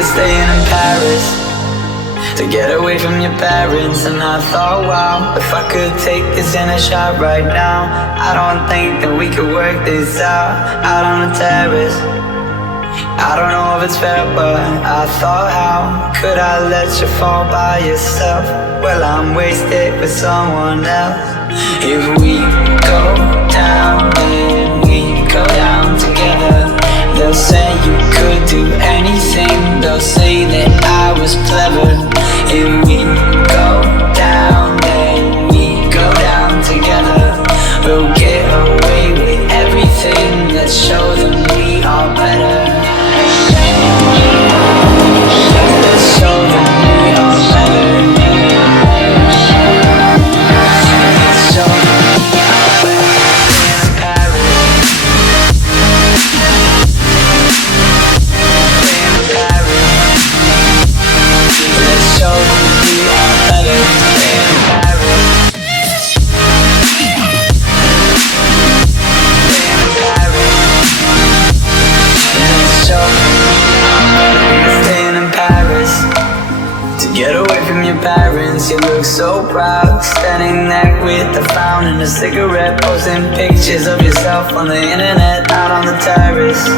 were staying in Paris to get away from your parents, and I thought, wow, if I could take this in a shot right now, I don't think that we could work this out on the terrace. I don't know if it's fair, but I thought, how could I let you fall by yourself? Well, I'm wasted with someone else. If we go down, then we go down together. They'll say you could do anything, they'll say that I was clever. If we go down, then we go down together. We'll get away with everything, let's show them we are better. Let's show them we are better. Let's show them we are better. In Paris. Let's show them we are better. In Paris. In Paris. Let's show them we are better. Staying in Paris to get away from your parents. You look so proud, standing there with a fountain and a cigarette, posting pictures of yourself on the internet, out on the terrace.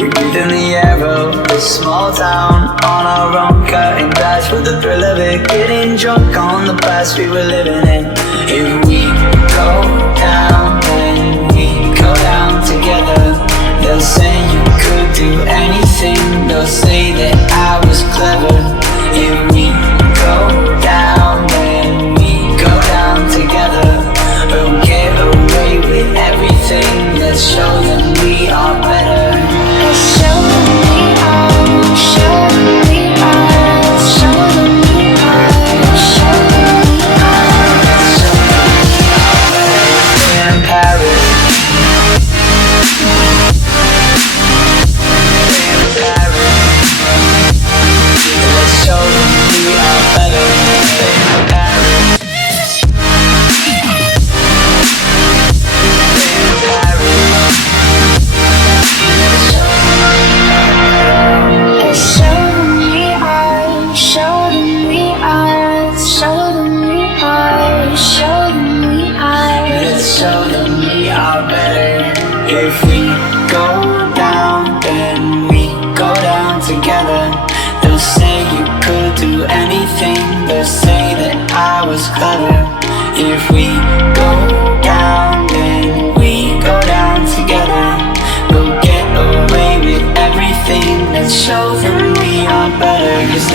We breathe in the air of this small town, on our own, cutting glass for the thrill of it, getting drunk on the past we were living in. If we go down, then we go down together. They'll say you could do anything, they'll say that I was clever. If we go down, then we go down together. We'll get away with everything, let's show them we are better. Let's show them we are, show them we are, show them we are, show them we are. Let's show them we are better. In Paris. In Paris. Let's show them we are better. In Paris. In Paris. Let's show them we are, show them we are, show them we are, show them we are. Let's show them we are better. If we go down, then we go down together. They'll say you could do anything, they'll say that I was clever. If we go down, then we go down together. We'll get away with everything, let's show them we are better. 'Cause